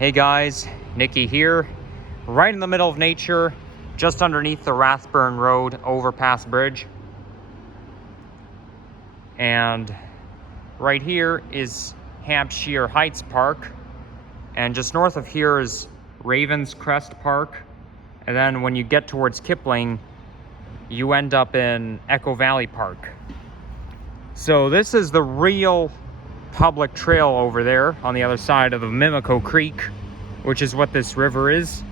Hey guys, Nikki here, right in the middle of nature, just underneath the Rathburn Road overpass bridge. And right here is Hampshire Heights Park, and just north of here is Ravens Crest Park. And then when you get towards Kipling, you end up in Echo Valley Park. So this is the real public trail over there on the other side of the Mimico Creek, which is what this river is.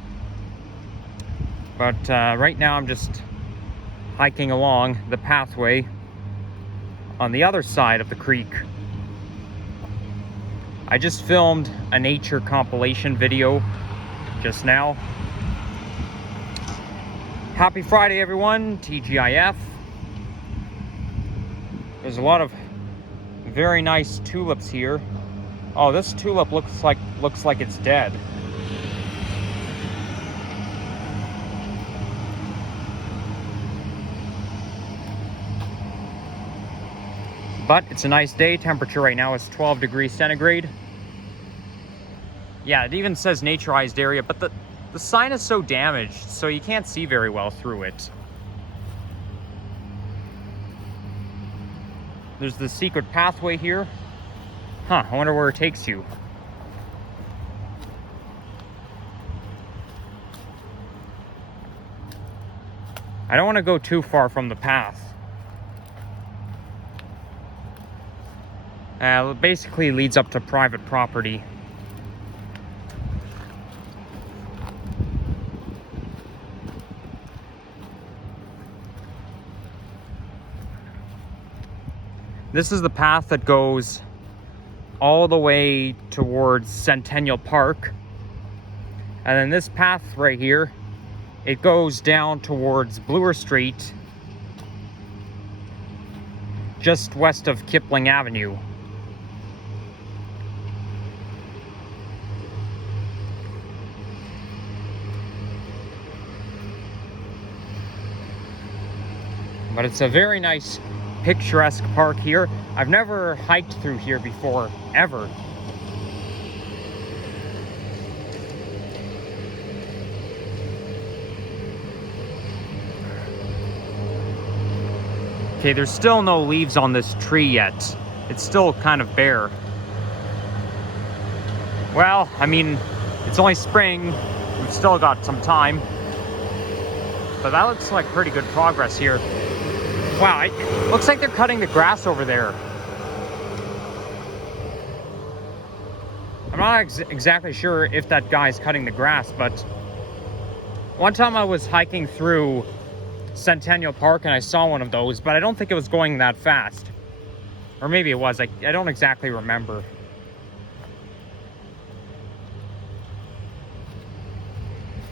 But right now I'm just hiking along the pathway on the other side of the creek. I just filmed a nature compilation video just now. Happy Friday, everyone. TGIF. There's a lot of very nice tulips here. Oh, this tulip looks like it's dead. But it's a nice day. Temperature right now is 12 degrees centigrade. Yeah, it even says naturized area, but the sign is so damaged, so you can't see very well through it. There's the secret pathway here. Huh, I wonder where it takes you. I don't want to go too far from the path. It basically leads up to private property. This is the path that goes all the way towards Centennial Park. And then this path right here, it goes down towards Bloor Street, just west of Kipling Avenue. But it's a very nice, picturesque park here. I've never hiked through here before, ever. Okay, there's still no leaves on this tree yet. It's still kind of bare. Well, I mean, it's only spring. We've still got some time. But that looks like pretty good progress here. Wow, it looks like they're cutting the grass over there. I'm not exactly sure if that guy's cutting the grass, but one time I was hiking through Centennial Park and I saw one of those, but I don't think it was going that fast. Or maybe it was, I don't exactly remember.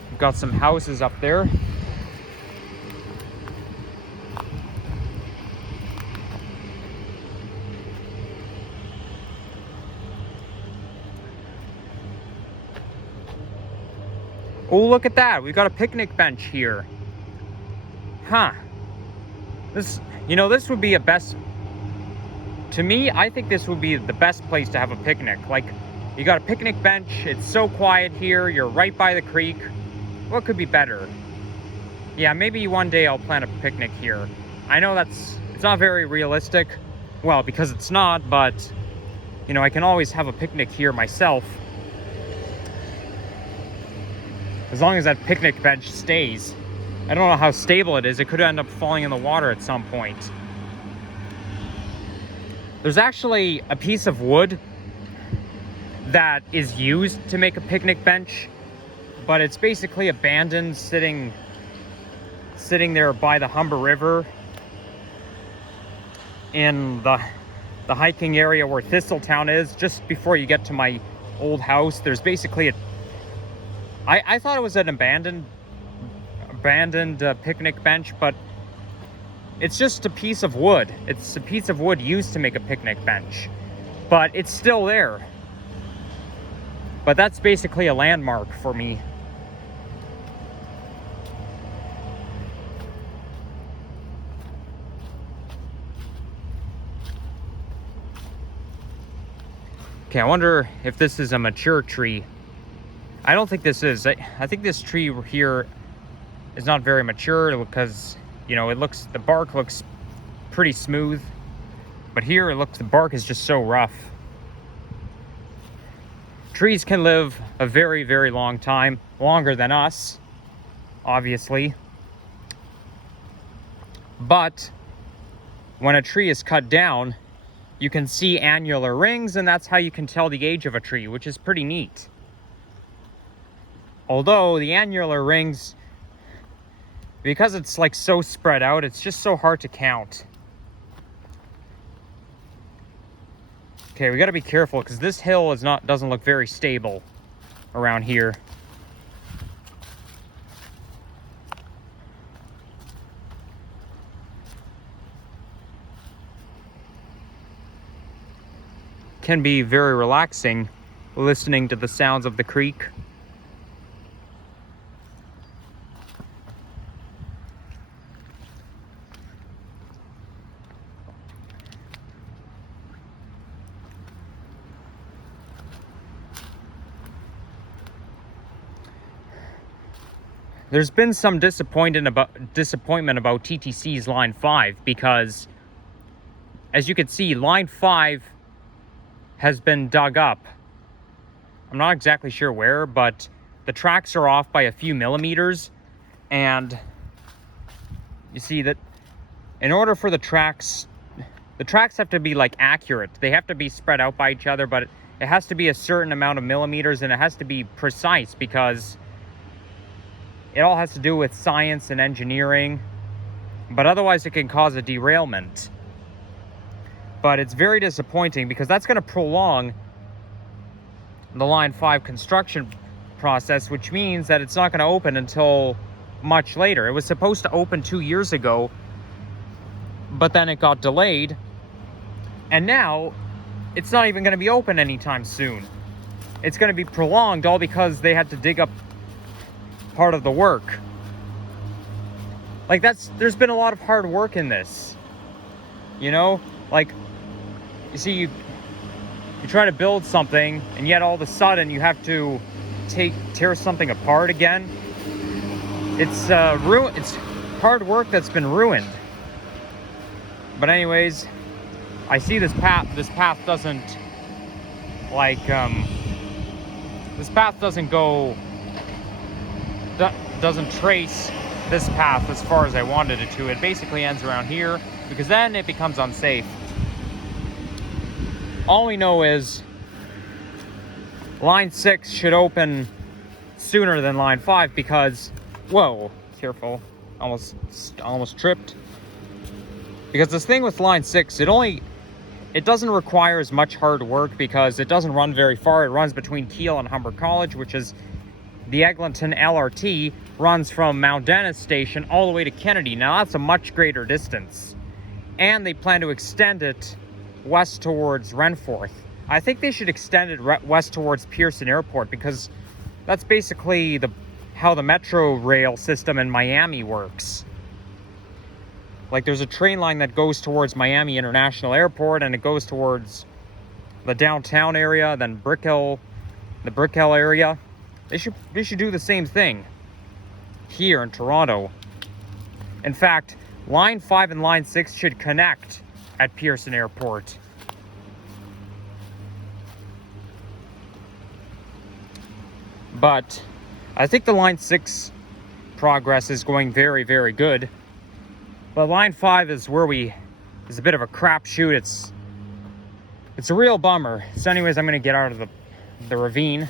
We've got some houses up there. Oh, look at that. We've got a picnic bench here. Huh. This would be to me, I think this would be the best place to have a picnic. Like, you got a picnic bench. It's so quiet here. You're right by the creek. What could be better? Yeah, maybe one day I'll plan a picnic here. I know it's not very realistic. Well, because it's not, but, I can always have a picnic here myself. As long as that picnic bench stays. I don't know how stable it is. It could end up falling in the water at some point. There's actually a piece of wood that is used to make a picnic bench, but it's basically abandoned, sitting there by the Humber River in the hiking area where Thistletown is. Just before you get to my old house, there's basically I thought it was an abandoned picnic bench, but it's just a piece of wood. It's a piece of wood used to make a picnic bench, but it's still there. But that's basically a landmark for me. Okay, I wonder if this is a mature tree. I don't think this is. I think this tree here is not very mature because, you know, the bark looks pretty smooth. But here the bark is just so rough. Trees can live a very, very long time, longer than us, obviously. But when a tree is cut down, you can see annular rings, and that's how you can tell the age of a tree, which is pretty neat. Although the annular rings, because it's like so spread out, it's just so hard to count. Okay, we got to be careful because this hill doesn't look very stable around here. Can be very relaxing listening to the sounds of the creek. There's been some disappointment about TTC's Line 5 because, as you can see, Line 5 has been dug up. I'm not exactly sure where, but the tracks are off by a few millimeters, and you see that in order for the tracks have to be like accurate. They have to be spread out by each other, but it has to be a certain amount of millimeters, and it has to be precise because it all has to do with science and engineering, but otherwise it can cause a derailment. But it's very disappointing because that's going to prolong the Line 5 construction process, which means that it's not going to open until much later. It was supposed to open 2 years ago, but then it got delayed, and now it's not even going to be open anytime soon. It's going to be prolonged all because they had to dig up part of the work. Like, there's been a lot of hard work in this, you know? Like, you see, you try to build something, and yet all of a sudden you have to tear something apart again. It's hard work that's been ruined. But anyways, I see this path doesn't doesn't trace this path as far as I wanted it to. It basically ends around here because then it becomes unsafe. All we know is Line 6 should open sooner than Line 5 because, whoa, careful, almost tripped. Because this thing with Line 6, it doesn't require as much hard work because it doesn't run very far. It runs between Kiel and Humber College, which is the Eglinton LRT runs from Mount Dennis Station all the way to Kennedy. Now that's a much greater distance. And they plan to extend it west towards Renforth. I think they should extend it west towards Pearson Airport because that's basically how the metro rail system in Miami works. Like, there's a train line that goes towards Miami International Airport, and it goes towards the downtown area, then the Brickell area. They should do the same thing here in Toronto. In fact, Line 5 and Line 6 should connect at Pearson Airport. But I think the Line 6 progress is going very, very good. But Line 5 is is a bit of a crapshoot. It's a real bummer. So anyways, I'm going to get out of the ravine.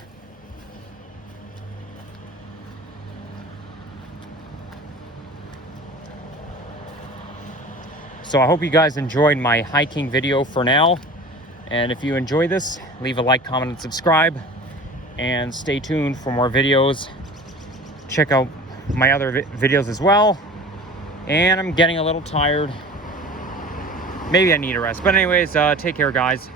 So I hope you guys enjoyed my hiking video for now. And if you enjoy this, leave a like, comment, and subscribe. And stay tuned for more videos. Check out my other videos as well. And I'm getting a little tired. Maybe I need a rest. But anyways, take care, guys.